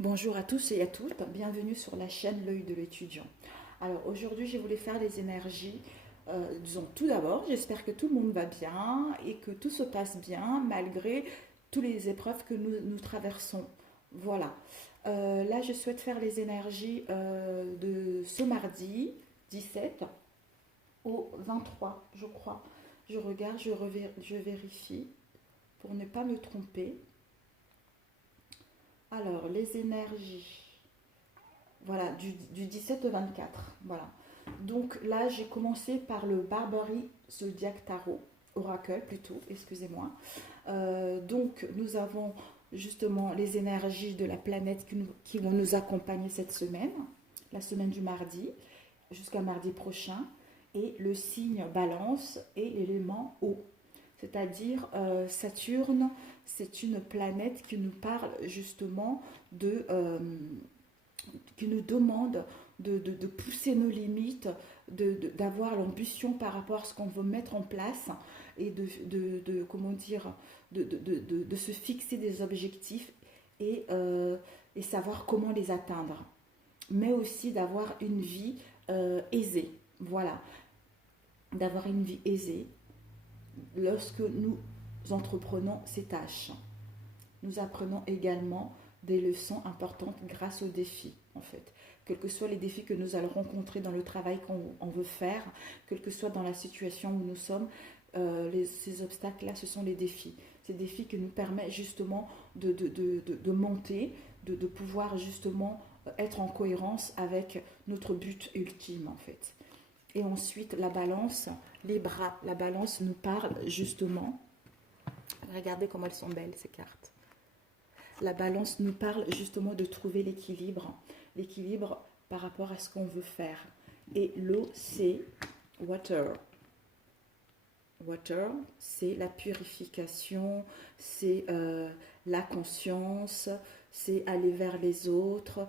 Bonjour à tous et à toutes, bienvenue sur la chaîne L'œil de l'étudiant. Alors aujourd'hui je voulais faire les énergies. Disons tout d'abord, j'espère que tout le monde va bien et que tout se passe bien malgré toutes les épreuves que nous traversons. Voilà. Là je souhaite faire les énergies de ce mardi 17 au 23, je crois. Je regarde, je vérifie pour ne pas me tromper. Alors, les énergies, voilà, du 17 au 24, voilà. Donc là, j'ai commencé par le Barberry Zodiac Tarot, Oracle plutôt, excusez-moi. Donc, nous avons justement les énergies de la planète qui vont nous accompagner cette semaine, la semaine du mardi, jusqu'à mardi prochain, et le signe Balance et l'élément eau. C'est-à-dire Saturne, c'est une planète qui nous parle justement qui nous demande de pousser nos limites, d'avoir l'ambition par rapport à ce qu'on veut mettre en place et comment dire, de se fixer des objectifs et savoir comment les atteindre. Mais aussi d'avoir une vie aisée. Voilà, d'avoir une vie aisée lorsque nous entreprenons ces tâches. Nous apprenons également des leçons importantes grâce aux défis, en fait. Quels que soient les défis que nous allons rencontrer dans le travail qu'on veut faire, quelle que soit dans la situation où nous sommes, ces obstacles-là, ce sont les défis. Ces défis qui nous permettent justement de monter, de pouvoir justement être en cohérence avec notre but ultime, en fait. Et ensuite, la balance, les bras. La balance nous parle justement, regardez comment elles sont belles ces cartes. La balance nous parle justement de trouver l'équilibre par rapport à ce qu'on veut faire. Et l'eau, c'est water. Water, c'est la purification, c'est la conscience, c'est aller vers les autres,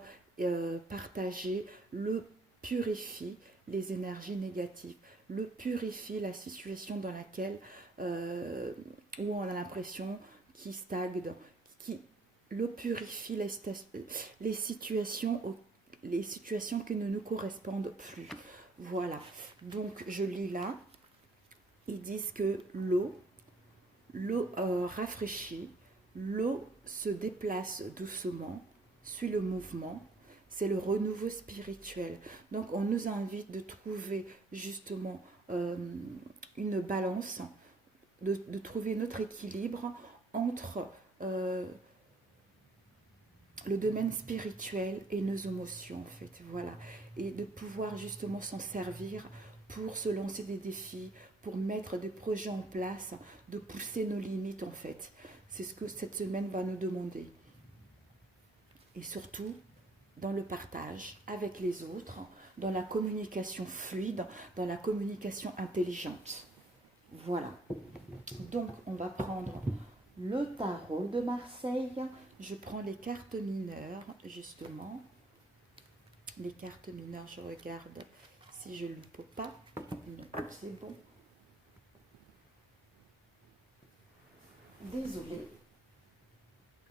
partager, le purifie les énergies négatives, le purifie la situation dans laquelle où on a l'impression qu'il stagne, qui le purifie les situations qui ne nous correspondent plus. Voilà. Donc je lis là, ils disent que l'eau rafraîchit, l'eau se déplace doucement, suit le mouvement. C'est le renouveau spirituel. Donc on nous invite de trouver justement une balance, de trouver notre équilibre entre le domaine spirituel et nos émotions, en fait. Voilà. Et de pouvoir justement s'en servir pour se lancer des défis, pour mettre des projets en place, de pousser nos limites, en fait. C'est ce que cette semaine va nous demander. Et surtout, dans le partage avec les autres, dans la communication fluide, dans la communication intelligente. Voilà. Donc, on va prendre le tarot de Marseille. Je prends les cartes mineures, justement. Les cartes mineures, je regarde si je ne le peux pas. Non, c'est bon. Désolée.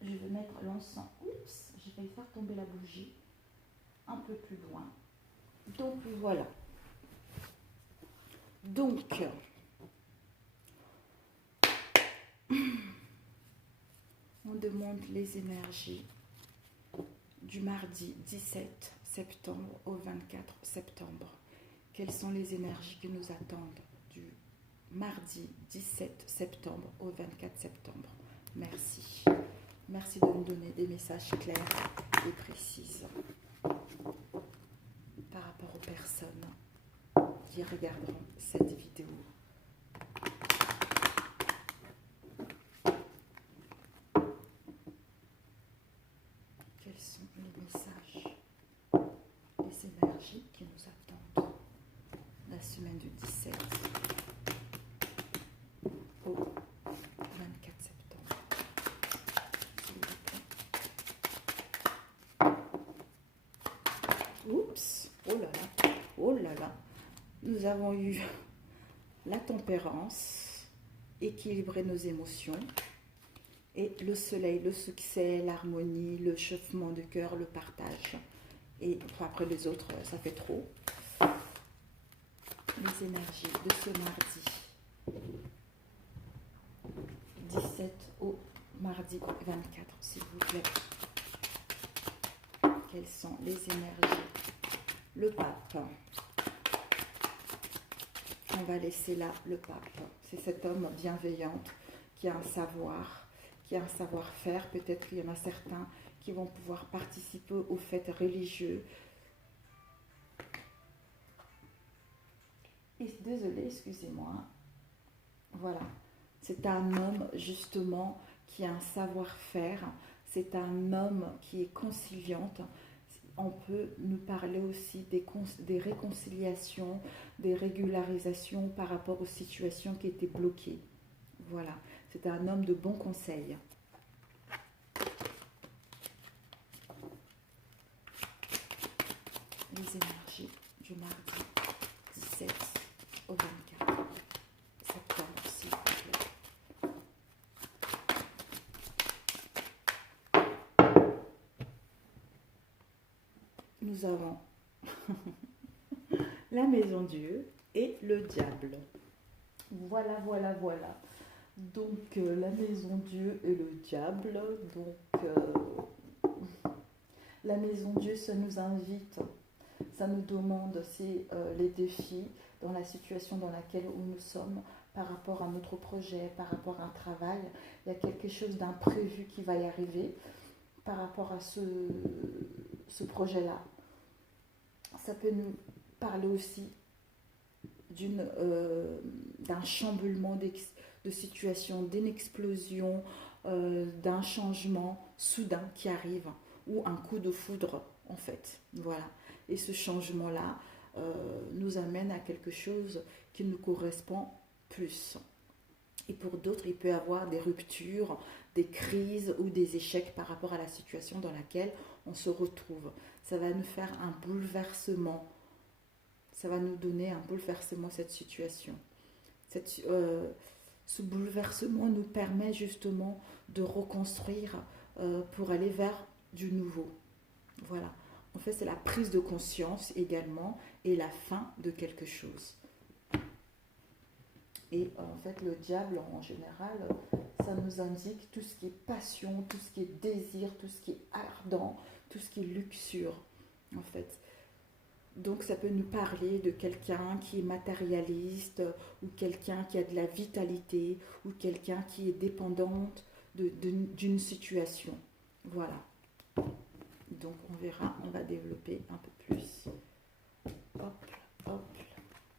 Je vais mettre l'encens. Oups, j'ai failli faire tomber la bougie un peu plus loin. Donc voilà. Donc, on demande les énergies du mardi 17 septembre au 24 septembre. Quelles sont les énergies qui nous attendent du mardi 17 septembre au 24 septembre? Merci. Merci de nous donner des messages clairs et précis par rapport aux personnes qui regarderont cette vidéo. Quels sont les messages, les énergies qui nous attendent la semaine du 17 au 24 septembre? Oups, oh là là, nous avons eu la tempérance, équilibrer nos émotions, Et le soleil, le succès, l'harmonie, le chauffement de cœur, le partage. Et enfin, après les autres, ça fait trop. Les énergies de ce mardi 17 au mardi 24, s'il vous plaît. Quelles sont les énergies? Le pape. On va laisser là le pape. C'est cet homme bienveillant qui a un savoir, qui a un savoir-faire. Peut-être qu'il y en a certains qui vont pouvoir participer aux fêtes religieuses. Et désolé, excusez-moi. Voilà. C'est un homme justement qui a un savoir-faire. C'est un homme qui est conciliant. On peut nous parler aussi des réconciliations, des régularisations par rapport aux situations qui étaient bloquées. Voilà, c'est un homme de bons conseils. Les énergies du mardi 17 au 24 septembre, s'il vous plaît. Nous avons la maison Dieu et le diable. Voilà, voilà, voilà. Donc, la maison Dieu et le diable. Donc, la maison Dieu, ça nous invite, ça nous demande si les défis dans la situation dans laquelle nous sommes, par rapport à notre projet, par rapport à un travail, il y a quelque chose d'imprévu qui va y arriver par rapport à ce projet-là. Ça peut nous parler aussi d'un chamboulement de situation, d'une explosion, d'un changement soudain qui arrive, ou un coup de foudre en fait. Voilà. Et ce changement-là nous amène à quelque chose qui nous correspond plus. Et pour d'autres, il peut y avoir des ruptures, des crises ou des échecs par rapport à la situation dans laquelle on se retrouve. Ça va nous faire un bouleversement. Ça va nous donner un bouleversement, cette situation. Ce bouleversement nous permet justement de reconstruire pour aller vers du nouveau. Voilà. En fait, c'est la prise de conscience également et la fin de quelque chose. Et en fait, le diable, en général, ça nous indique tout ce qui est passion, tout ce qui est désir, tout ce qui est ardent, tout ce qui est luxure, en fait. Donc, ça peut nous parler de quelqu'un qui est matérialiste, ou quelqu'un qui a de la vitalité, ou quelqu'un qui est dépendante d'une situation. Voilà. Donc, on verra, on va développer un peu plus. Hop, hop,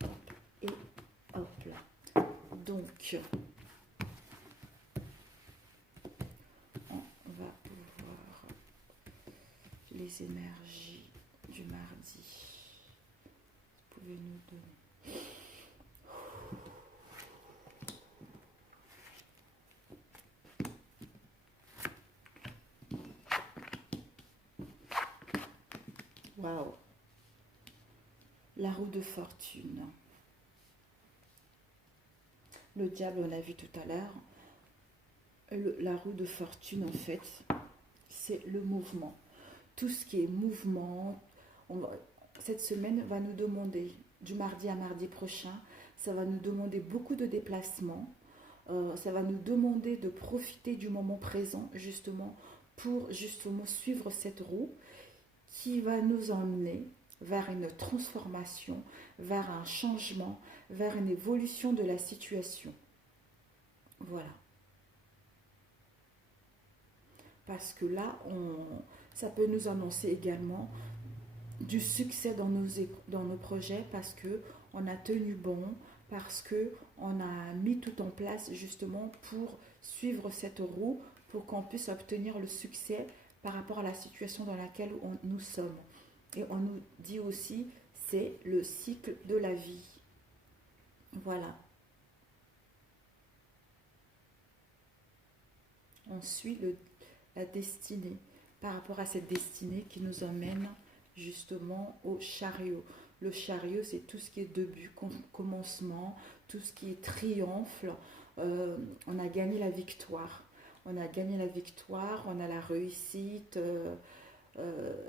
hop, et hop là. Donc, on va pouvoir les énergies du mardi. Vous pouvez nous donner. Waouh! La roue de fortune. Le diable, on l'a vu tout à l'heure. La roue de fortune, en fait, c'est le mouvement. Tout ce qui est mouvement, cette semaine va nous demander, du mardi à mardi prochain, ça va nous demander beaucoup de déplacements. Ça va nous demander de profiter du moment présent, justement, pour justement suivre cette roue qui va nous emmener vers une transformation, vers un changement, vers une évolution de la situation. Voilà. Parce que là, ça peut nous annoncer également du succès dans nos projets, parce qu'on a tenu bon, parce qu'on a mis tout en place justement pour suivre cette roue, pour qu'on puisse obtenir le succès par rapport à la situation dans laquelle nous sommes. Et on nous dit aussi, c'est le cycle de la vie. Voilà. On suit la destinée, par rapport à cette destinée qui nous emmène justement au chariot. Le chariot, c'est tout ce qui est début, commencement, tout ce qui est triomphe. On a gagné la victoire. On a gagné la victoire, on a la réussite,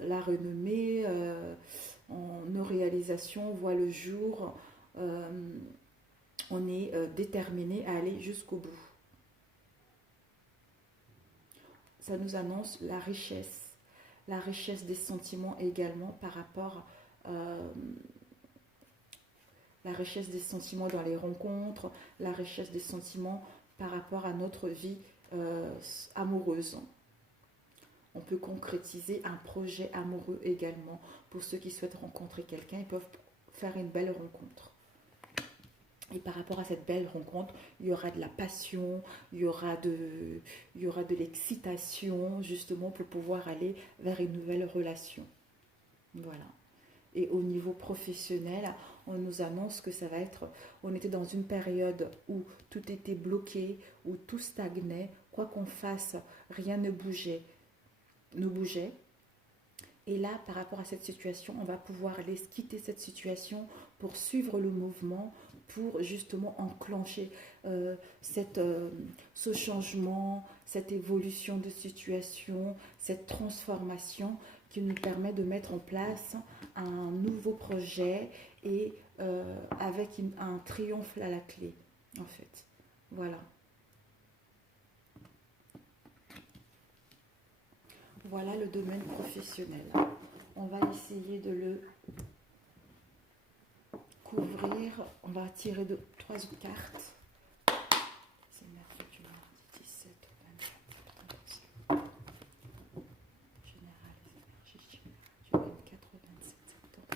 la renommée, nos réalisations voient le jour. On est déterminé à aller jusqu'au bout. Ça nous annonce la richesse des sentiments également par rapport la richesse des sentiments dans les rencontres, la richesse des sentiments par rapport à notre vie amoureuse. On peut concrétiser un projet amoureux également. Pour ceux qui souhaitent rencontrer quelqu'un, ils peuvent faire une belle rencontre. Et par rapport à cette belle rencontre, il y aura de la passion, il y aura de l'excitation, justement, pour pouvoir aller vers une nouvelle relation. Voilà. Et au niveau professionnel, on nous annonce que ça va être... On était dans une période où tout était bloqué, où tout stagnait. Quoi qu'on fasse, rien ne bougeait. Et là, par rapport à cette situation, on va pouvoir quitter cette situation pour suivre le mouvement, pour justement enclencher ce changement, cette évolution de situation, cette transformation qui nous permet de mettre en place un nouveau projet et avec un triomphe à la clé, en fait. Voilà. Voilà le domaine professionnel. On va essayer de le couvrir. On va tirer 3 autres cartes. C'est mercredi, mardi 17 au 24 septembre. Général, les énergies du 24 au 27 septembre.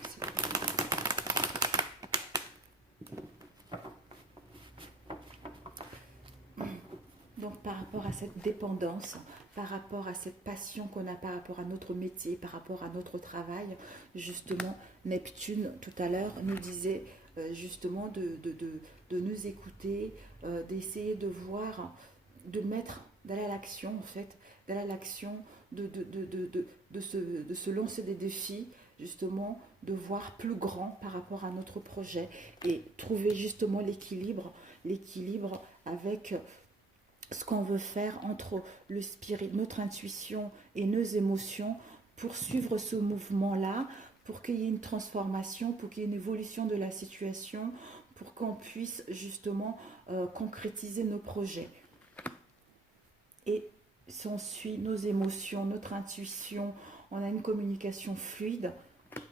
Donc par rapport à cette dépendance, par rapport à cette passion qu'on a par rapport à notre métier, par rapport à notre travail, justement, Neptune, tout à l'heure, nous disait justement de nous écouter, d'essayer de voir, d'aller à l'action, en fait, d'aller à l'action, de se lancer des défis, justement, de voir plus grand par rapport à notre projet et trouver justement l'équilibre avec ce qu'on veut faire entre le spirit, notre intuition et nos émotions pour suivre ce mouvement-là, pour qu'il y ait une transformation, pour qu'il y ait une évolution de la situation, pour qu'on puisse justement concrétiser nos projets. Et si on suit nos émotions, notre intuition, on a une communication fluide,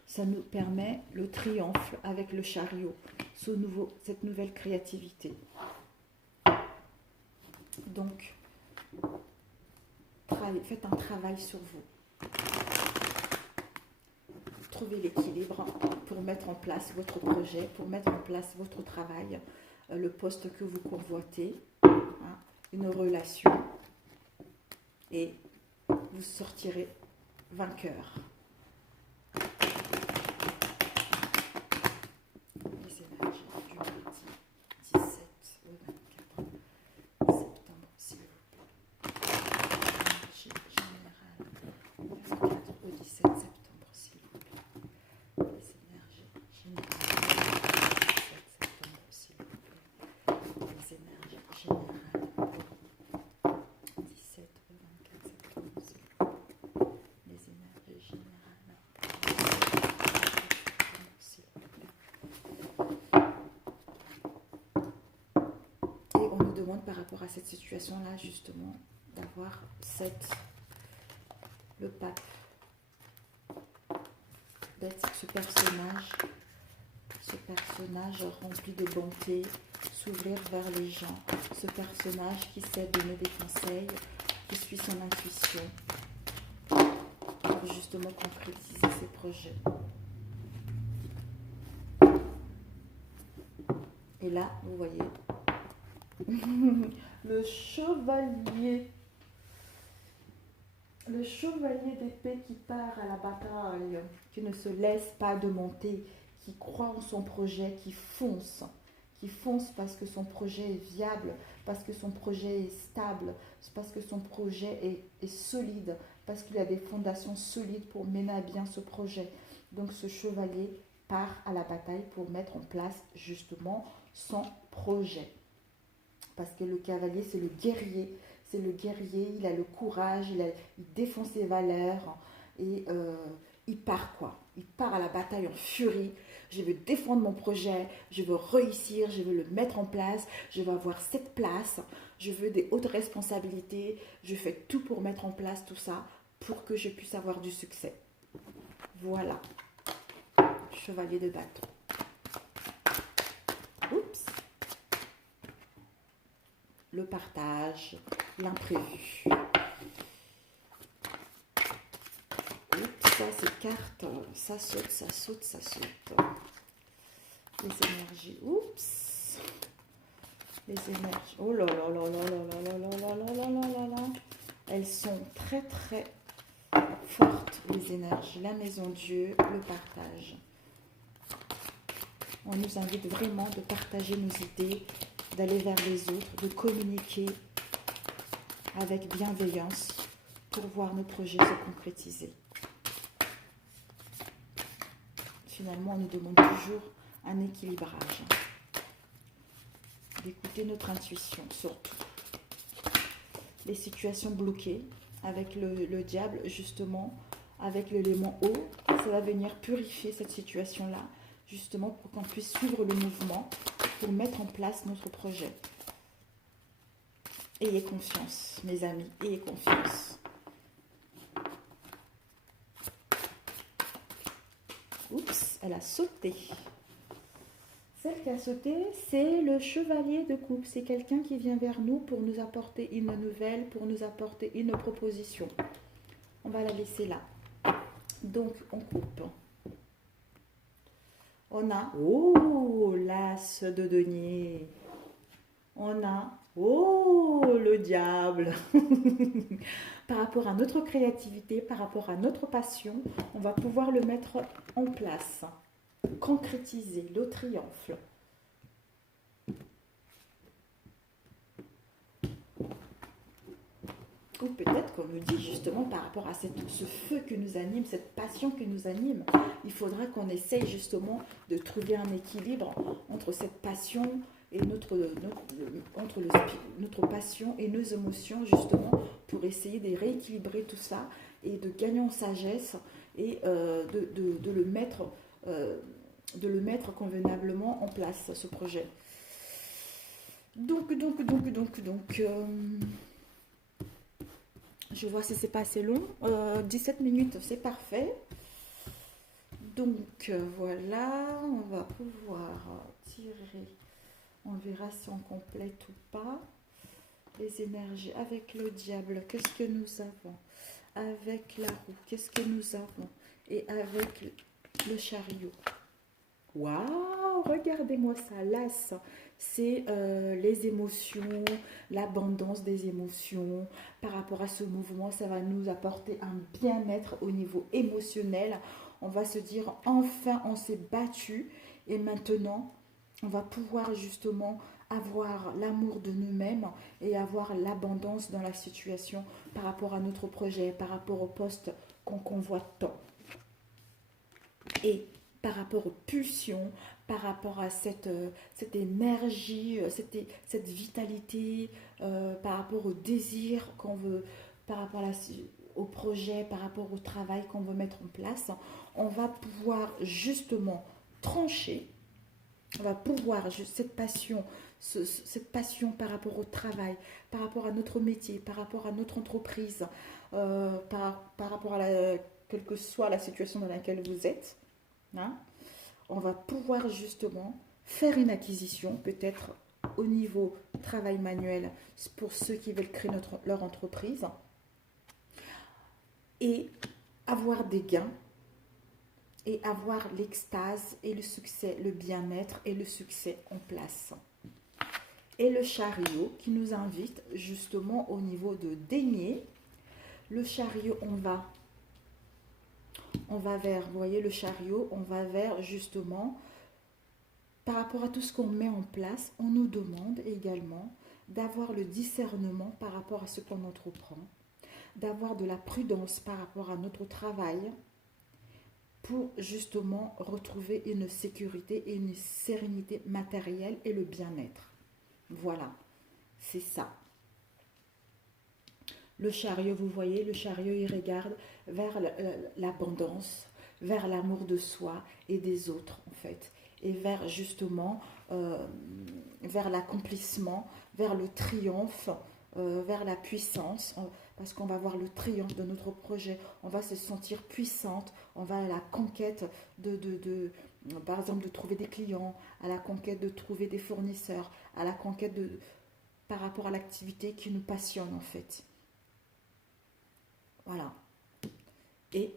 ça nous permet le triomphe avec le chariot, cette nouvelle créativité. Donc, faites un travail sur vous. Trouvez l'équilibre pour mettre en place votre projet, pour mettre en place votre travail, le poste que vous convoitez, une relation, et vous sortirez vainqueur. Les énergies du mardi 17 au 24 septembre, s'il vous plaît. Énergie générale 24 au 17 septembre, s'il vous plaît. Les énergies générales 17 septembre, s'il vous plaît. Les énergies générales 17 au 24 septembre, s'il vous plaît. Les énergies générales 17 s'il vous plaît. Et on nous demande par rapport à cette situation-là, justement, d'avoir le pape, d'être ce personnage rempli de bonté, s'ouvrir vers les gens, ce personnage qui sait donner des conseils, qui suit son intuition, pour justement concrétiser ses projets. Et là, vous voyez, le chevalier d'épée qui part à la bataille, qui ne se laisse pas démonter, qui croit en son projet, qui fonce parce que son projet est viable, parce que son projet est stable, parce que son projet est solide, parce qu'il a des fondations solides pour mener à bien ce projet. Donc ce chevalier part à la bataille pour mettre en place justement son projet. Parce que le cavalier, c'est le guerrier, c'est le guerrier, il a le courage, il défend ses valeurs et il part quoi. Il part à la bataille en furie. Je veux défendre mon projet, je veux réussir, je veux le mettre en place, je veux avoir cette place, je veux des hautes responsabilités, je fais tout pour mettre en place tout ça pour que je puisse avoir du succès. Voilà, chevalier de bâton. Oups. Le partage, l'imprévu. Oups, ça c'est carte, ça saute, ça saute, ça saute. Les énergies, oups. Les énergies, oh là là là là là là là là là là là là là. Elles sont très très fortes, les énergies. La maison Dieu, le partage. On nous invite vraiment de partager nos idées, d'aller vers les autres, de communiquer avec bienveillance pour voir nos projets se concrétiser. Finalement, on nous demande toujours un équilibrage. D'écouter notre intuition, surtout. Les situations bloquées avec le diable, justement, avec l'élément eau, ça va venir purifier cette situation-là, justement pour qu'on puisse suivre le mouvement, pour mettre en place notre projet. Ayez confiance, mes amis, ayez confiance. Oups, elle a sauté. Celle qui a sauté, c'est le chevalier de coupe. C'est quelqu'un qui vient vers nous pour nous apporter une nouvelle, pour nous apporter une proposition. On va la laisser là. Donc, on coupe. On a, oh, l'as de denier. On a, oh, le diable. Par rapport à notre créativité, par rapport à notre passion, on va pouvoir le mettre en place. Concrétiser le triomphe. Ou peut-être qu'on nous dit justement par rapport à ce feu qui nous anime, cette passion qui nous anime, il faudra qu'on essaye justement de trouver un équilibre entre cette passion et notre passion et nos émotions justement pour essayer de rééquilibrer tout ça et de gagner en sagesse et de le mettre convenablement en place, ce projet. Donc, je vois si c'est pas assez long. 17 minutes, c'est parfait. Donc, voilà, on va pouvoir tirer. On verra si on complète ou pas. Les énergies avec le diable, qu'est-ce que nous avons? Avec la roue, qu'est-ce que nous avons? Et avec le chariot. Waouh, regardez-moi ça, l'as, c'est les émotions, l'abondance des émotions. Par rapport à ce mouvement, ça va nous apporter un bien-être au niveau émotionnel. On va se dire, enfin, on s'est battu et maintenant, on va pouvoir justement avoir l'amour de nous-mêmes et avoir l'abondance dans la situation par rapport à notre projet, par rapport au poste qu'on convoite tant. Et par rapport aux pulsions, par rapport à cette énergie, cette vitalité, par rapport au désir qu'on veut, par rapport au projet, par rapport au travail qu'on veut mettre en place, on va pouvoir justement trancher, on va pouvoir, cette passion par rapport au travail, par rapport à notre métier, par rapport à notre entreprise, par rapport à quelle que soit la situation dans laquelle vous êtes, hein, on va pouvoir justement faire une acquisition, peut-être au niveau travail manuel pour ceux qui veulent créer leur entreprise et avoir des gains et avoir l'extase et le succès, le bien-être et le succès en place. Et le chariot qui nous invite justement au niveau de denier. Le chariot, on va vers, vous voyez le chariot, on va vers justement, par rapport à tout ce qu'on met en place, on nous demande également d'avoir le discernement par rapport à ce qu'on entreprend, d'avoir de la prudence par rapport à notre travail, pour justement retrouver une sécurité et une sérénité matérielle et le bien-être. Voilà, c'est ça. Le chariot, vous voyez, le chariot, il regarde vers l'abondance, vers l'amour de soi et des autres, en fait. Et vers, justement, vers l'accomplissement, vers le triomphe, vers la puissance, parce qu'on va voir le triomphe de notre projet. On va se sentir puissante, on va à la conquête par exemple, de trouver des clients, à la conquête de trouver des fournisseurs, à la conquête par rapport à l'activité qui nous passionne, en fait. Voilà. Et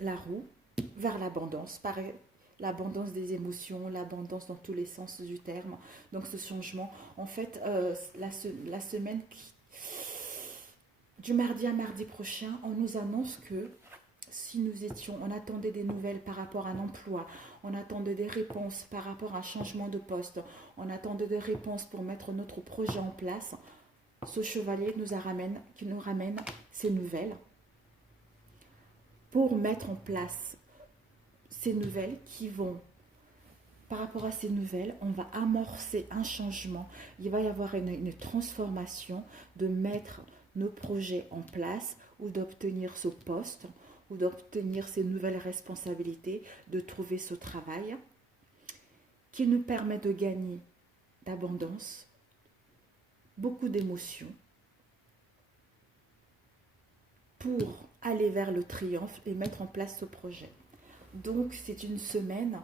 la roue vers l'abondance, pareil, l'abondance des émotions, l'abondance dans tous les sens du terme. Donc ce changement, en fait, la semaine du mardi à mardi prochain, on nous annonce que si on attendait des nouvelles par rapport à un emploi, on attendait des réponses par rapport à un changement de poste, on attendait des réponses pour mettre notre projet en place, ce chevalier qui nous ramène ces nouvelles pour mettre en place ces nouvelles qui vont, par rapport à ces nouvelles, on va amorcer un changement, il va y avoir une transformation de mettre nos projets en place ou d'obtenir ce poste ou d'obtenir ces nouvelles responsabilités, de trouver ce travail qui nous permet de gagner d'abondance, beaucoup d'émotions pour aller vers le triomphe et mettre en place ce projet. Donc c'est une semaine,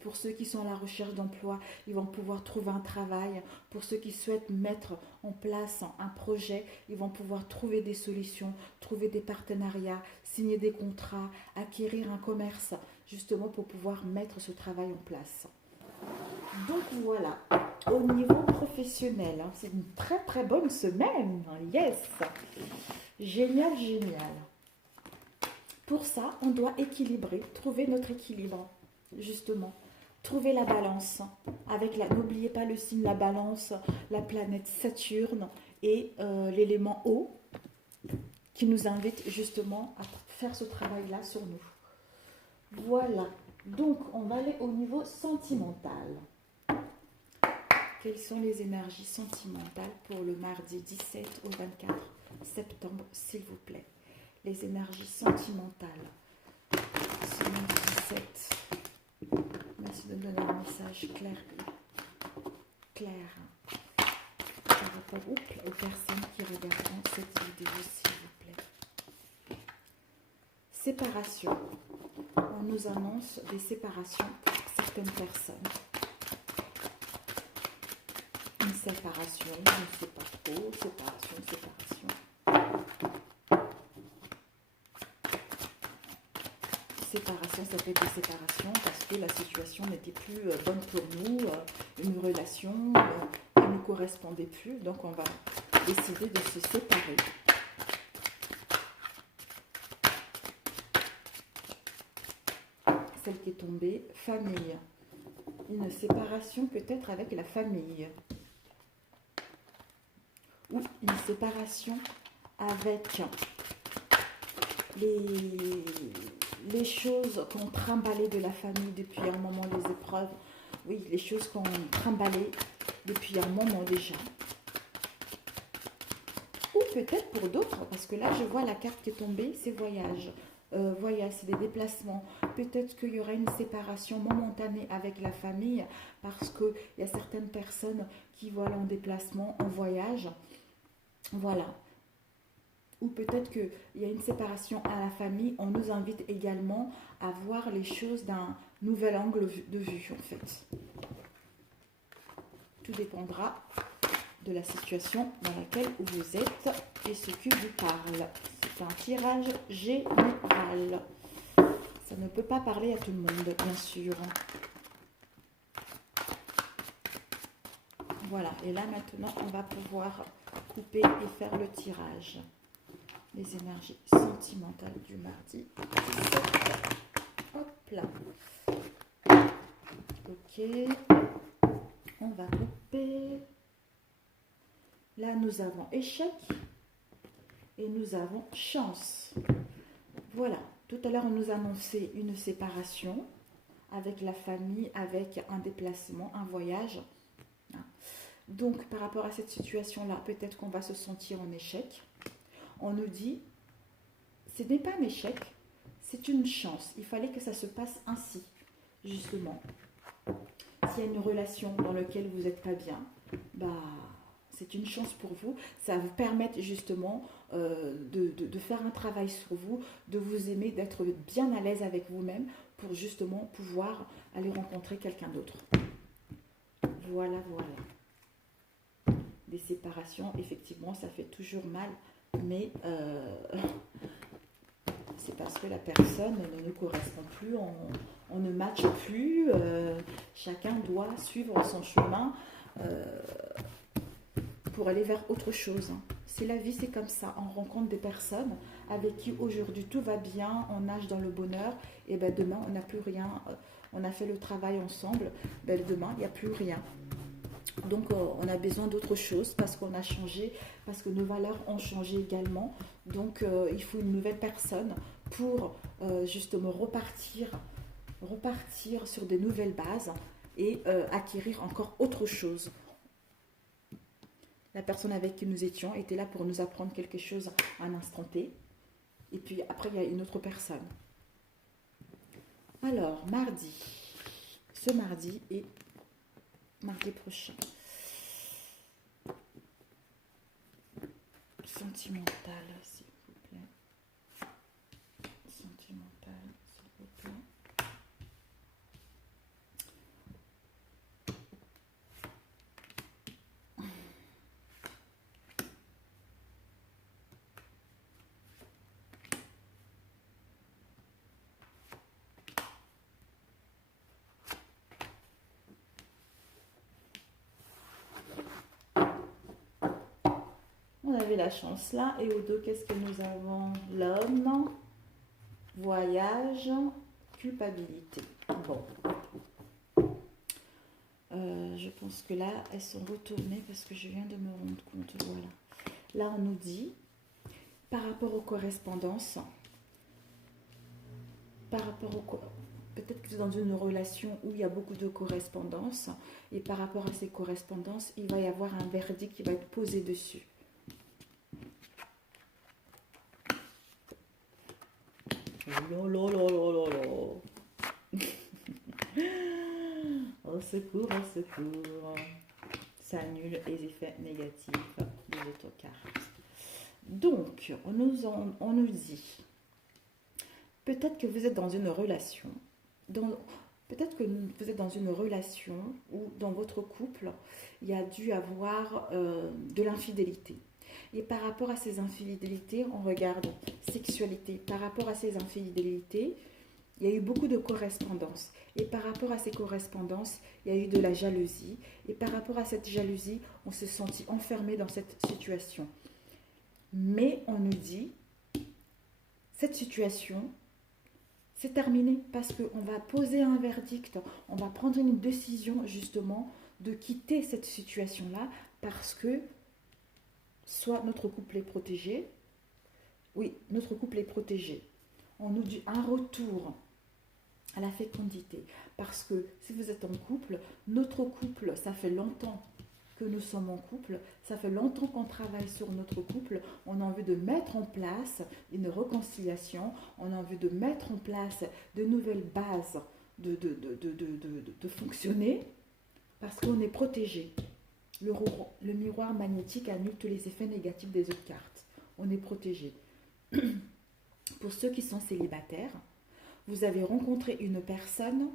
pour ceux qui sont à la recherche d'emploi, ils vont pouvoir trouver un travail. Pour ceux qui souhaitent mettre en place un projet, ils vont pouvoir trouver des solutions, trouver des partenariats, signer des contrats, acquérir un commerce, justement pour pouvoir mettre ce travail en place. Donc voilà, au niveau professionnel, c'est une très très bonne semaine. Yes! Génial, génial. Pour ça, on doit équilibrer, trouver notre équilibre, justement. Trouver la balance. N'oubliez pas le signe, la balance, la planète Saturne et l'élément eau qui nous invite justement à faire ce travail-là sur nous. Voilà. Donc, on va aller au niveau sentimental. Quelles sont les énergies sentimentales pour le mardi 17 au 24 septembre, s'il vous plaît? Les énergies sentimentales. Semaine 17. Merci de me donner un message clair par rapport aux personnes qui regarderont cette vidéo, s'il vous plaît. Séparation. On nous annonce des séparations pour certaines personnes. Une séparation, je ne sais pas trop, séparation. Séparation, ça peut être des séparations parce que la situation n'était plus bonne pour nous, une relation qui ne nous correspondait plus, donc on va décider de se séparer. Celle qui est tombée, famille. Une séparation peut-être avec la famille. Ou une séparation avec les choses qu'on trimballait de la famille depuis un moment, les épreuves. Oui, les choses qu'on trimballait depuis un moment déjà. Ou peut-être pour d'autres, parce que là, je vois la carte qui est tombée, c'est voyage. Voyage, c'est des déplacements. Peut-être qu'il y aura une séparation momentanée avec la famille, parce qu'il y a certaines personnes qui vont aller en déplacement, en voyage. Voilà. Ou peut-être qu'il y a une séparation à la famille. On nous invite également à voir les choses d'un nouvel angle de vue, en fait. Tout dépendra de la situation dans laquelle vous êtes et ce qui vous parle. C'est un tirage général. Ça ne peut pas parler à tout le monde, bien sûr. Voilà, et là maintenant, on va pouvoir couper et faire le tirage. Les énergies sentimentales du mardi. Hop là. Ok. On va couper. Là, nous avons échec et nous avons chance. Voilà. Tout à l'heure, on nous annonçait une séparation avec la famille, avec un déplacement, un voyage. Donc, par rapport à cette situation-là, peut-être qu'on va se sentir en échec. On nous dit, ce n'est pas un échec, c'est une chance. Il fallait que ça se passe ainsi, justement. S'il y a une relation dans laquelle vous n'êtes pas bien, bah, c'est une chance pour vous. Ça va vous permettre justement de faire un travail sur vous, de vous aimer, d'être bien à l'aise avec vous-même pour justement pouvoir aller rencontrer quelqu'un d'autre. Voilà, voilà. Des séparations, effectivement, ça fait toujours mal, mais c'est parce que la personne ne nous correspond plus, on ne matche plus, chacun doit suivre son chemin pour aller vers autre chose. C'est la vie, c'est comme ça. On rencontre des personnes avec qui aujourd'hui tout va bien, on nage dans le bonheur, et ben demain on n'a plus rien, on a fait le travail ensemble, ben demain il n'y a plus rien. Donc on a besoin d'autre chose parce qu'on a changé, parce que nos valeurs ont changé également. Donc il faut une nouvelle personne pour justement repartir sur des nouvelles bases et acquérir encore autre chose. La personne avec qui nous étions était là pour nous apprendre quelque chose à un instant T. Et puis après, il y a une autre personne. Alors, mardi. Ce mardi et mardi prochain. Sentimental, s'il vous plaît. Sentimental, s'il vous plaît. On avait la chance là. Et au dos, qu'est-ce que nous avons? L'homme, voyage, culpabilité. Bon. Je pense que là, elles sont retournées parce que je viens de me rendre compte. Voilà. Là, on nous dit, par rapport aux correspondances, peut-être que vous êtes dans une relation où il y a beaucoup de correspondances, et par rapport à ces correspondances, il va y avoir un verdict qui va être posé dessus. Au secours, au secours. Ça annule les effets négatifs des autres cartes. Donc, on nous dit, peut-être que vous êtes dans une relation, peut-être que vous êtes dans une relation où dans votre couple, il y a dû avoir de l'infidélité. Et par rapport à ces infidélités, on regarde sexualité. Par rapport à ces infidélités, il y a eu beaucoup de correspondances. Et par rapport à ces correspondances, il y a eu de la jalousie. Et par rapport à cette jalousie, on s'est senti enfermé dans cette situation. Mais on nous dit, cette situation, c'est terminé parce qu'on va poser un verdict, on va prendre une décision justement de quitter cette situation-là parce que soit notre couple est protégé, oui, notre couple est protégé. On nous dit un retour à la fécondité. Parce que si vous êtes en couple, notre couple, ça fait longtemps que nous sommes en couple, ça fait longtemps qu'on travaille sur notre couple, on a envie de mettre en place une réconciliation, on a envie de mettre en place de nouvelles bases de fonctionner, parce qu'on est protégé. Le miroir magnétique annule tous les effets négatifs des autres cartes. On est protégé. Pour ceux qui sont célibataires, vous avez rencontré une personne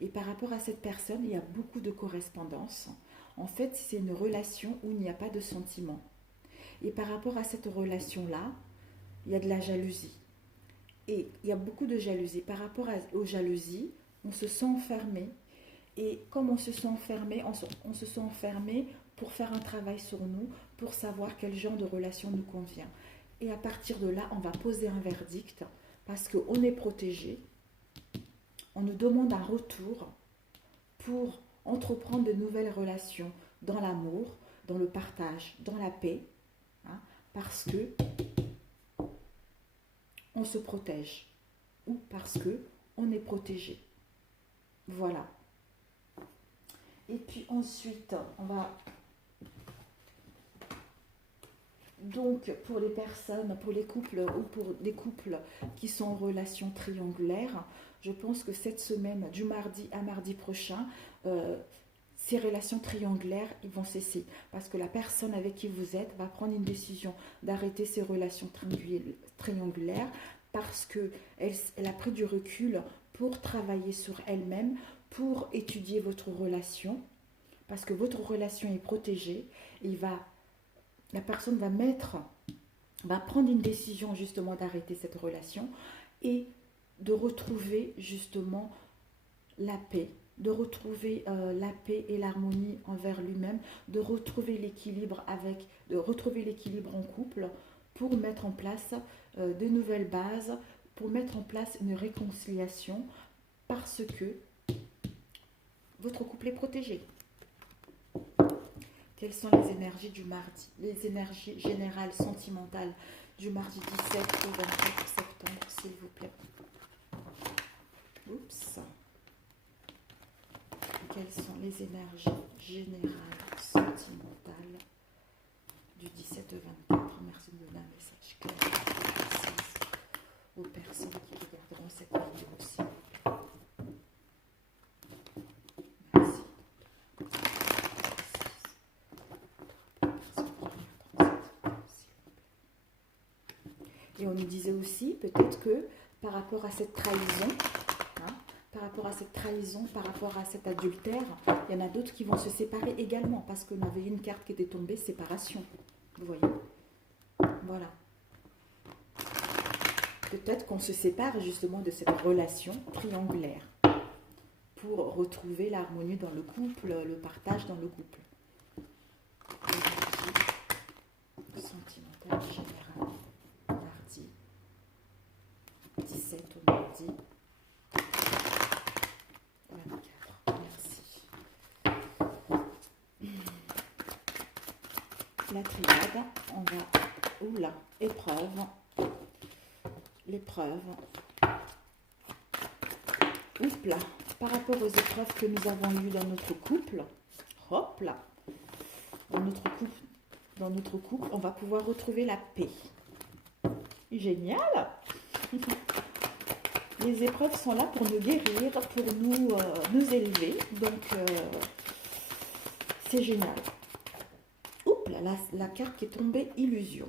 et par rapport à cette personne, il y a beaucoup de correspondance. En fait, c'est une relation où il n'y a pas de sentiment. Et par rapport à cette relation-là, il y a de la jalousie. Et il y a beaucoup de jalousie. Par rapport aux jalousies, on se sent enfermé. Et comme on se sent enfermé, on se sent enfermé pour faire un travail sur nous, pour savoir quel genre de relation nous convient. Et à partir de là, on va poser un verdict parce qu'on est protégé. On nous demande un retour pour entreprendre de nouvelles relations dans l'amour, dans le partage, dans la paix, hein, parce que on se protège ou parce que on est protégé. Voilà. Et puis ensuite, on va Donc, pour les personnes, pour les couples ou pour les couples qui sont en relation triangulaire, je pense que cette semaine, du mardi à mardi prochain, ces relations triangulaires, ils vont cesser. Parce que la personne avec qui vous êtes va prendre une décision d'arrêter ces relations triangulaires parce qu'elle a pris du recul pour travailler sur elle-même, pour étudier votre relation, parce que votre relation est protégée. Et la personne va prendre une décision justement d'arrêter cette relation et de retrouver justement la paix, de retrouver la paix et l'harmonie envers lui-même, de retrouver l'équilibre en couple pour mettre en place de nouvelles bases, pour mettre en place une réconciliation parce que votre couple est protégé. Quelles sont les énergies du mardi? Les énergies générales sentimentales du mardi 17 au 24 septembre, s'il vous plaît. Oups. Quelles sont les énergies générales sentimentales du 17 au 24? Merci de donner un message clair et précis aux personnes qui regarderont cette vidéo aussi. Merci. Et on nous disait aussi peut-être que par rapport à cette trahison, par rapport à cet adultère, il y en a d'autres qui vont se séparer également parce qu'on avait une carte qui était tombée, séparation. Vous voyez? Voilà. Peut-être qu'on se sépare justement de cette relation triangulaire pour retrouver l'harmonie dans le couple, le partage dans le couple. Sentimental général, mardi 17 au mardi 24. Merci. La triade, on va... Oula, épreuve. L'épreuve. Oups là. Par rapport aux épreuves que nous avons eues dans notre couple, hop là, dans notre couple, on va pouvoir retrouver la paix. Génial! Les épreuves sont là pour nous guérir, pour nous élever, donc c'est génial. Oups là, la carte qui est tombée, illusion.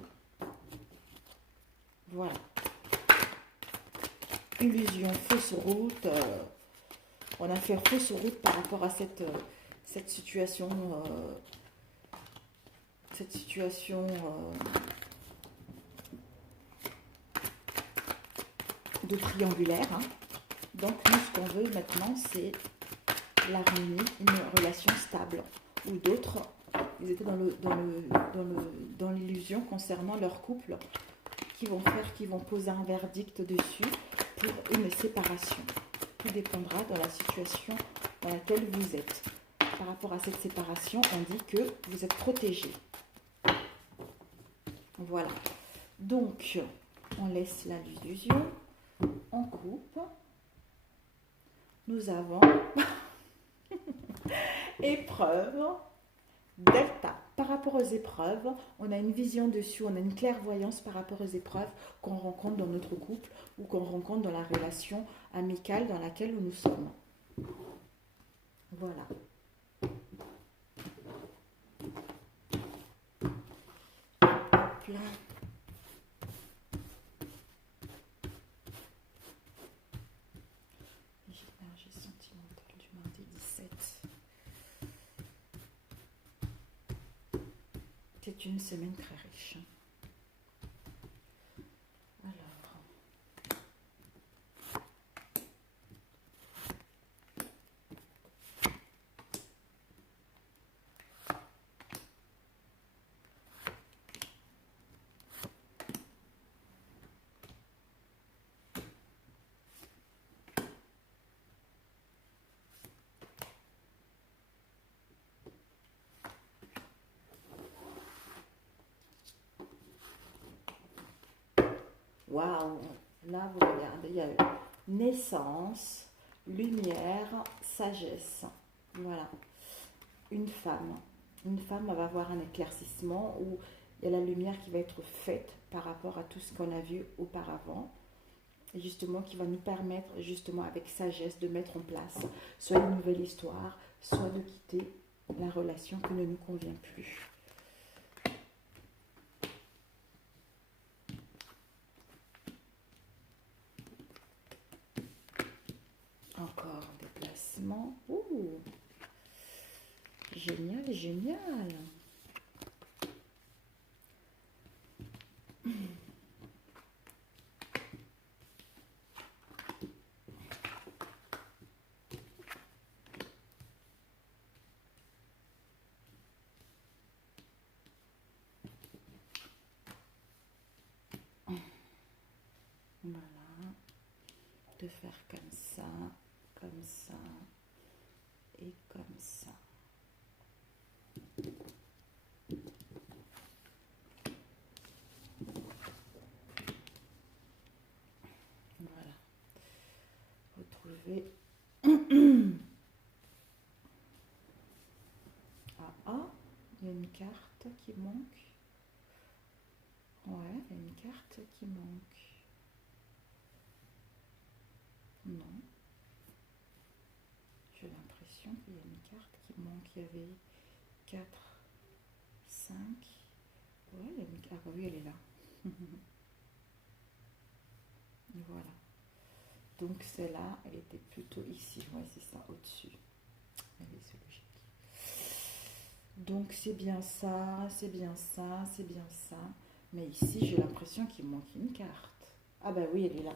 Voilà. Illusion, fausse route. On a fait fausse route par rapport à cette situation. De triangulaire. Hein. Donc, nous, ce qu'on veut maintenant, c'est l'harmonie, une relation stable. Ou d'autres, ils étaient dans l'illusion concernant leur couple, qui vont poser un verdict dessus pour une séparation. Tout dépendra de la situation dans laquelle vous êtes. Par rapport à cette séparation, on dit que vous êtes protégé. Voilà. Donc, on laisse l'illusion. On coupe. Nous avons épreuve, delta. Par rapport aux épreuves, on a une vision dessus, on a une clairvoyance par rapport aux épreuves qu'on rencontre dans notre couple ou qu'on rencontre dans la relation amicale dans laquelle nous sommes. Voilà. Là. L'énergie sentimentale du mardi 17. C'est une semaine très riche. Waouh, là vous regardez, il y a naissance, lumière, sagesse. Voilà, une femme elle va avoir un éclaircissement où il il y a la lumière qui va être faite par rapport à tout ce qu'on a vu auparavant, et justement qui va nous permettre justement avec sagesse de mettre en place soit une nouvelle histoire, soit de quitter la relation qui ne nous convient plus. Encore un déplacement. Ouh, génial, génial. Voilà, de faire comme ça et comme ça. Voilà, retrouver. Ah, il y a une carte qui manque. Ouais, il y a une carte qui manque. Non. J'ai l'impression qu'il y a une carte qui manque. Il y avait 4, 5. Ouais, il y a une... Ah bah oui, elle est là. Voilà. Donc celle-là, elle était plutôt ici. Ouais, c'est ça, au-dessus. Allez, c'est logique. Donc c'est bien ça, c'est bien ça, c'est bien ça. Mais ici, j'ai l'impression qu'il manque une carte. Ah bah oui, elle est là.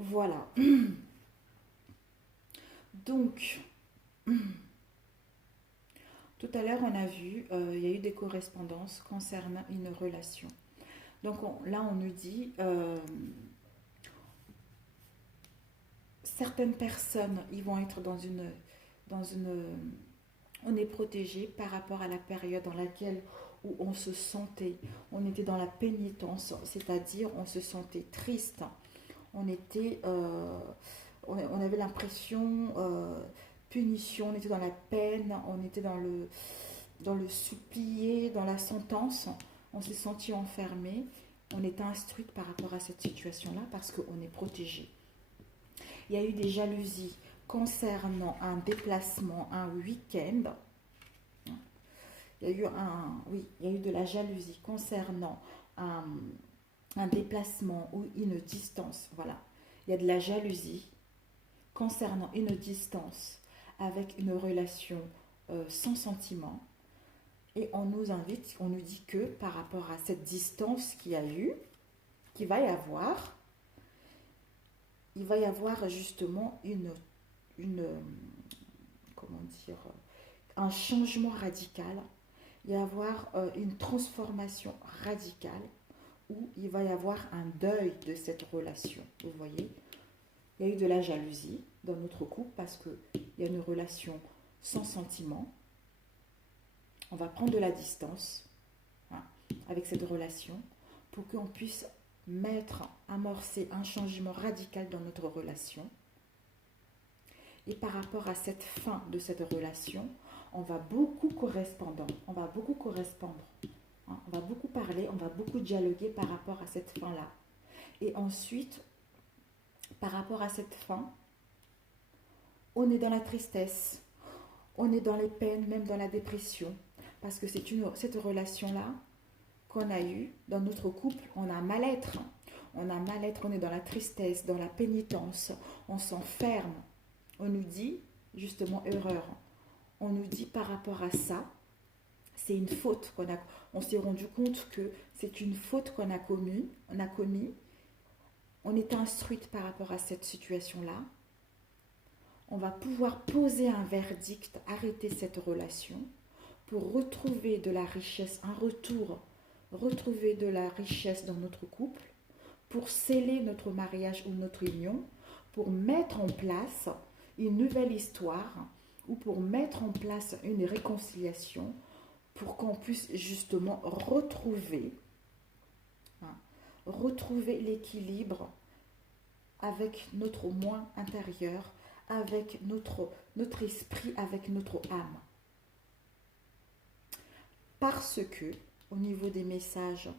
Voilà. Donc, tout à l'heure, on a vu, il y a eu des correspondances concernant une relation. Donc là, on nous dit, certaines personnes, ils vont être on est protégé par rapport à la période dans laquelle où on se sentait, on était dans la pénitence, c'est-à-dire on se sentait triste, on avait l'impression punition, on était dans la peine, on était dans le supplié, dans la sentence, on s'est senti enfermé, on est instruite par rapport à cette situation-là parce qu'on est protégé. Il y a eu des jalousies concernant un déplacement, un week-end. Il y a eu de la jalousie concernant un déplacement ou une distance. Voilà, il y a de la jalousie concernant une distance avec une relation sans sentiment. Et on nous invite, on nous dit que par rapport à cette distance qu'il va y avoir justement comment dire, un changement radical, il va y avoir une transformation radicale où il va y avoir un deuil de cette relation. Vous voyez, il y a eu de la jalousie dans notre couple parce qu'il y a une relation sans sentiment. On va prendre de la distance avec cette relation pour qu'on puisse amorcer un changement radical dans notre relation. Et par rapport à cette fin de cette relation, on va beaucoup correspondre, on va beaucoup parler, on va beaucoup dialoguer par rapport à cette fin-là. Et ensuite, par rapport à cette fin, on est dans la tristesse, on est dans les peines, même dans la dépression, parce que cette relation-là qu'on a eue dans notre couple, on a mal-être, on est dans la tristesse, dans la pénitence, on s'enferme. On nous dit, justement, erreur. On nous dit par rapport à ça, c'est une faute qu'on a. On s'est rendu compte que c'est une faute qu'on a commis. On est instruite par rapport à cette situation-là. On va pouvoir poser un verdict, arrêter cette relation pour retrouver de la richesse, retrouver de la richesse dans notre couple, pour sceller notre mariage ou notre union, pour mettre en place une nouvelle histoire ou pour mettre en place une réconciliation pour qu'on puisse justement retrouver l'équilibre avec notre moi intérieur, avec notre esprit, avec notre âme. Parce que, au niveau des messages,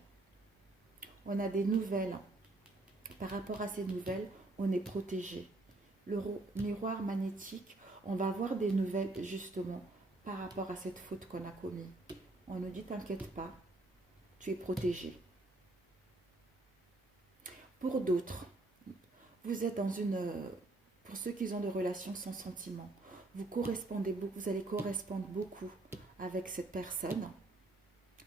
on a des nouvelles. Par rapport à ces nouvelles, on est protégé. Le miroir magnétique, on va avoir des nouvelles justement par rapport à cette faute qu'on a commise. On nous dit, t'inquiète pas, tu es protégé. Pour d'autres, vous êtes dans une... Pour ceux qui ont des relations sans sentiment, vous correspondez beaucoup, vous allez correspondre beaucoup avec cette personne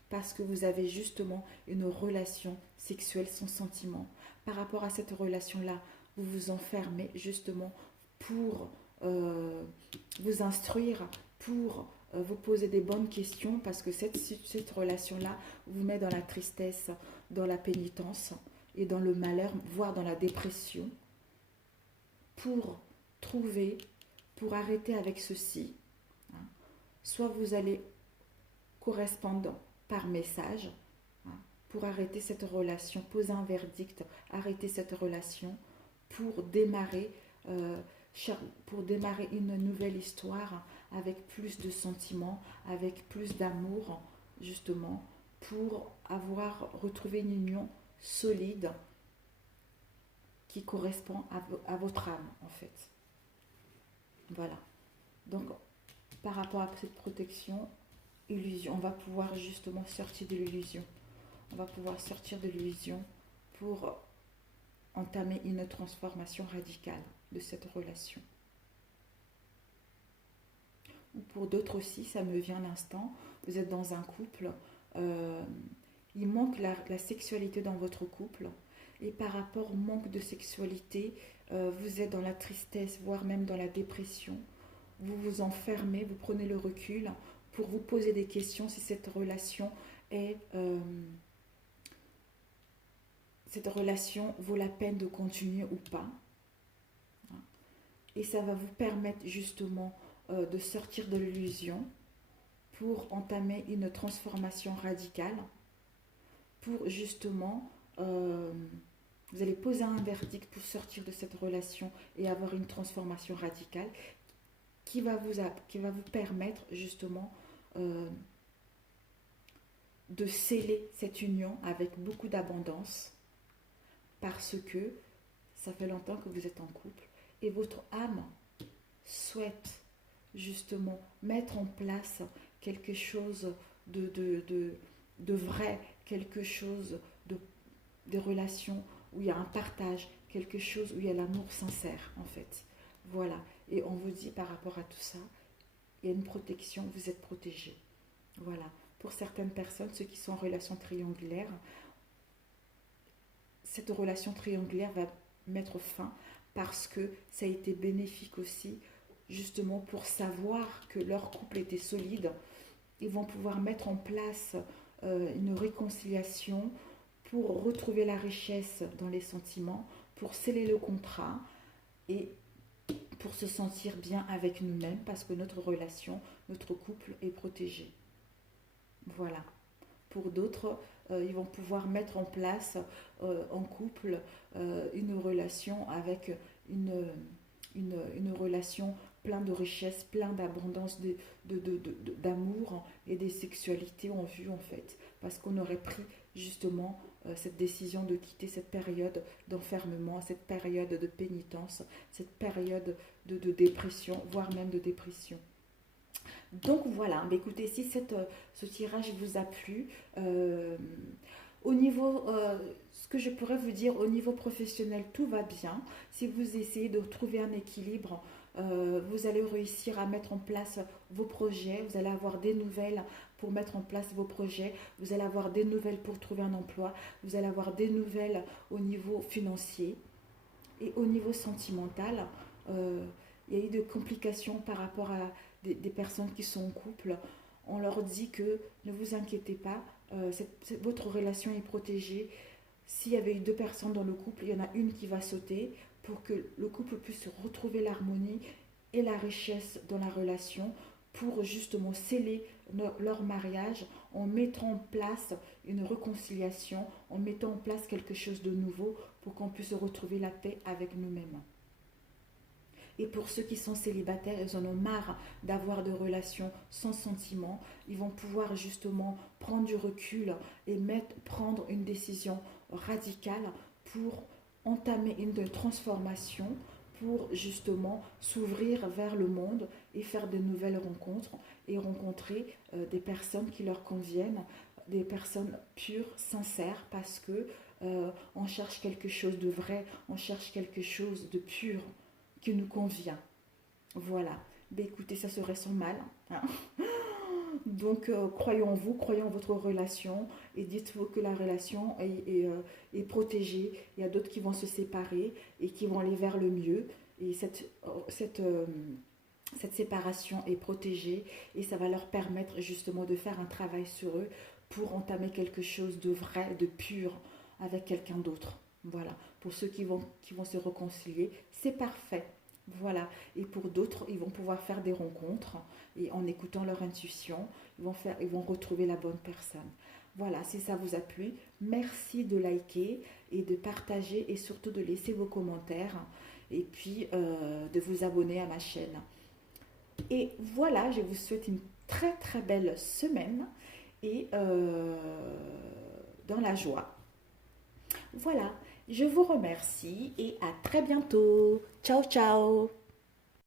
parce que vous avez justement une relation sexuelle sans sentiment. Par rapport à cette relation-là, vous vous enfermez justement pour vous instruire, pour vous poser des bonnes questions parce que cette relation-là vous met dans la tristesse, dans la pénitence et dans le malheur, voire dans la dépression. Pour trouver, pour arrêter avec ceci, hein, soit vous allez correspondre par message, hein, pour arrêter cette relation, poser un verdict, arrêter cette relation, pour démarrer une nouvelle histoire avec plus de sentiments, avec plus d'amour, justement, pour retrouvé une union solide qui correspond à votre âme, en fait. Voilà. Donc, par rapport à cette protection, illusion, on va pouvoir justement sortir de l'illusion. On va pouvoir sortir de l'illusion pour entamer une transformation radicale de cette relation. Ou pour d'autres aussi, ça me vient à l'instant, vous êtes dans un couple, il manque la sexualité dans votre couple, et par rapport au manque de sexualité, vous êtes dans la tristesse, voire même dans la dépression. Vous vous enfermez, vous prenez le recul pour vous poser des questions si cette relation vaut la peine de continuer ou pas. Et ça va vous permettre justement de sortir de l'illusion pour entamer une transformation radicale, pour justement... vous allez poser un verdict pour sortir de cette relation et avoir une transformation radicale qui va vous permettre justement de sceller cette union avec beaucoup d'abondance parce que ça fait longtemps que vous êtes en couple et votre âme souhaite justement mettre en place quelque chose de vrai, quelque chose de relations où il y a un partage, quelque chose où il y a l'amour sincère en fait. Voilà. Et on vous dit par rapport à tout ça, il y a une protection, vous êtes protégé. Voilà. Pour certaines personnes, ceux qui sont en relation triangulaire, cette relation triangulaire va mettre fin parce que ça a été bénéfique aussi, justement pour savoir que leur couple était solide. Ils vont pouvoir mettre en place une réconciliation pour retrouver la richesse dans les sentiments, pour sceller le contrat et pour se sentir bien avec nous-mêmes parce que notre relation, notre couple est protégé. Voilà. Pour d'autres, ils vont pouvoir mettre en place en couple une relation avec une relation pleine de richesse, pleine d'abondance, d'amour et des sexualités en vue en fait. Parce qu'on aurait pris justement cette décision de quitter cette période d'enfermement, cette période de pénitence, cette période de dépression, voire même de dépression. Donc voilà, mais écoutez, si ce tirage vous a plu, au niveau, ce que je pourrais vous dire, au niveau professionnel, tout va bien. Si vous essayez de trouver un équilibre, vous allez réussir à mettre en place vos projets, vous allez avoir des nouvelles pour mettre en place vos projets, vous allez avoir des nouvelles pour trouver un emploi, vous allez avoir des nouvelles au niveau financier et au niveau sentimental. Il y a eu des complications par rapport à des personnes qui sont en couple. On leur dit que ne vous inquiétez pas, votre relation est protégée. S'il y avait eu 2 personnes dans le couple, il y en a une qui va sauter pour que le couple puisse retrouver l'harmonie et la richesse dans la relation pour justement sceller leur mariage en mettant en place une réconciliation, en mettant en place quelque chose de nouveau pour qu'on puisse retrouver la paix avec nous-mêmes. Et pour ceux qui sont célibataires, ils en ont marre d'avoir de relations sans sentiment. Ils vont pouvoir justement prendre du recul et prendre une décision radicale pour entamer une transformation, pour justement s'ouvrir vers le monde et faire de nouvelles rencontres et rencontrer des personnes qui leur conviennent, des personnes pures, sincères, parce que on cherche quelque chose de vrai, on cherche quelque chose de pur qui nous convient. Voilà. Ben écoutez, ça serait sans mal, hein. Donc, croyez en vous, croyez en votre relation et dites-vous que la relation est protégée. Il y a d'autres qui vont se séparer et qui vont aller vers le mieux. Et cette séparation est protégée et ça va leur permettre justement de faire un travail sur eux pour entamer quelque chose de vrai, de pur avec quelqu'un d'autre. Voilà. Pour ceux qui vont se réconcilier, c'est parfait. Voilà. Et pour d'autres, ils vont pouvoir faire des rencontres et en écoutant leur intuition, ils vont retrouver la bonne personne. Voilà, si ça vous a plu, merci de liker et de partager et surtout de laisser vos commentaires et puis de vous abonner à ma chaîne. Et voilà, je vous souhaite une très très belle semaine et dans la joie. Voilà, je vous remercie et à très bientôt. Ciao ciao.